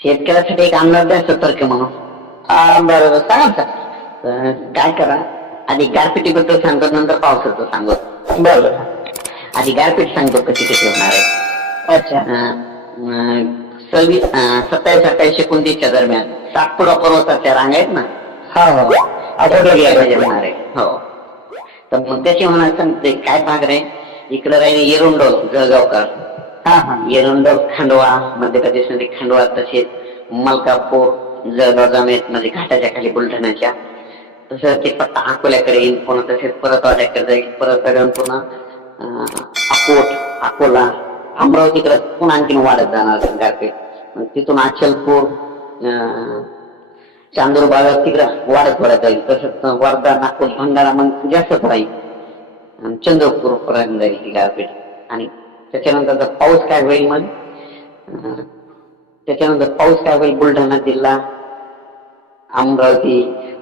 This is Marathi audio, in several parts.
शेतकऱ्यासाठी एक अंदाज द्या सतर्क म्हणून. बरोबर सांगा ना काय करा, आधी गारपिटीबद्दल सांगतो, नंतर पावसाचं सांगतो. सर. बरोबर. आधी गारपीट सांगतो कशी कशी होणार आहे. अच्छा. 27-28-29च्या दरम्यान सातपुडा पर्वताच्या रांगा आहेत ना, हा हो आठवलं गेलं. होणार आहे. हो, तर मग त्याची होणार सांगते काय भाग रे. इकडे राहील एरुंडोल, जळगावकर, हा हा एरुंडोल, खंडवा मध्य प्रदेशमध्ये खंडवा, तसेच मलकापूर, जळगाव जामेत मध्ये घाटाच्या खाली बुलढाण्याच्या, तसं ते पट्टा अकोल्याकडे येईल, पुन्हा तसेच परतवाड्याकडे जाईल, परत पुन्हा अकोला, अमरावतीकडे पुन्हा आणखीन वाढत जाणार गारपीट. तिथून अचलपूर, चांदूर भागात तिकडं वाढत जाईल. तसंच वर्धा, नागपूर, भंडारा मग जास्तच राहील. चंद्रपूर पर्यंत जाईल ती गारपीट. आणि त्याच्यानंतर पाऊस काय होईल मग, बुलढाणा जिल्हा, अमरावती,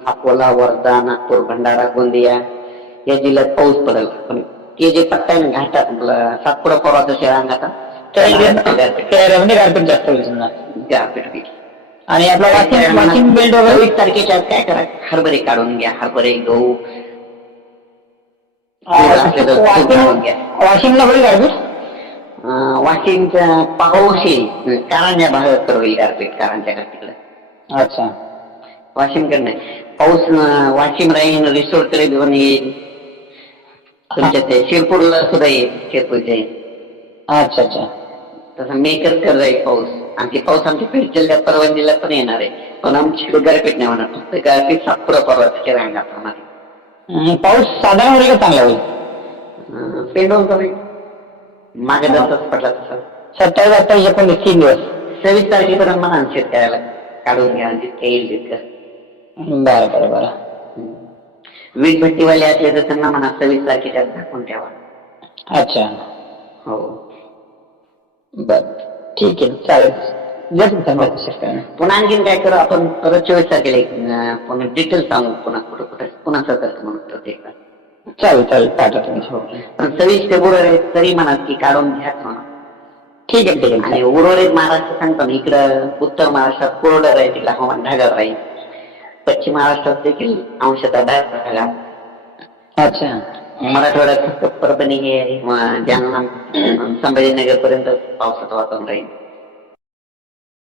अकोला, वर्धा, नागपूर, भंडारा, गोंदिया या जिल्ह्यात पाऊस पडेल. पण ते जे पट्टा आहे ना घाटात, सातपुडा पर्वताच्या रांगाचा, गारपीट जास्त होईल समजा. गारपीट होईल. आणि आपला वाशिम बेल्ट वगैरे 20 तारखेच्या काय करा, हरभरे काढून घ्या, हरभरे, गहू काढून घ्या. वाशिमला होईल गारपीट. वाशिमच्या पाऊस येईल, कारंजा भागात होईल गारपीट, कारंजा तिकडे. अच्छा. वाशिमकडे नाही पाऊस, वाशिम राहील, रिसोडकडे घेऊन येईल, तुमच्या ते शिरपूरला सुद्धा येईल, शिरपूरच्या येईल. अच्छा अच्छा. तसं मेकर जाईल पाऊस. आणि पाऊस आमच्या पेठ जिल्ह्यात, परभणी जिल्ह्यात पण येणार आहे. पण आमची गारपीट नाही होणार, फक्त गारपीट सातपुडा पर्वताच्या रांगात होणार. पाऊस साधारण होईल का चांगला होईल. पेंडोल होईल, मागे जातच पडला तसा. 27, 28, 29 3 दिवस. 26 तारखेपर्यंत म्हणा शेतकऱ्याला काढून घ्या, जितकं येईल तितकं. बरं बरं बरं. वीज भट्टीवाले असले तर त्यांना म्हणा 26 तारखेच्या दाखवून ठेवा. अच्छा. हो, बर ठीक आहे, चालेल. पुन्हा आणखीन काय करू आपण, परत 24 तारखेला पुन्हा डिटेल सांगू, पुन्हा कुठं पुन्हा सतर्क म्हणतो ते. चालेल पाठवतो. हो, पण 26 फेब्रुवारी तरी म्हणा की काढून घ्याच म्हणा. ठीक आहे. आणि उर्वरित महाराष्ट्र सांगतो ना, इकडं उत्तर महाराष्ट्रात कोरडं राहील, तिला हवामान ढगाळ राहील. पश्चिम महाराष्ट्रात देखील अंशतः ढगाळ. अच्छा. मराठवाड्यात फक्त परभणी हे जालना, संभाजीनगर पर्यंत पावसाचं वातावरण राहील.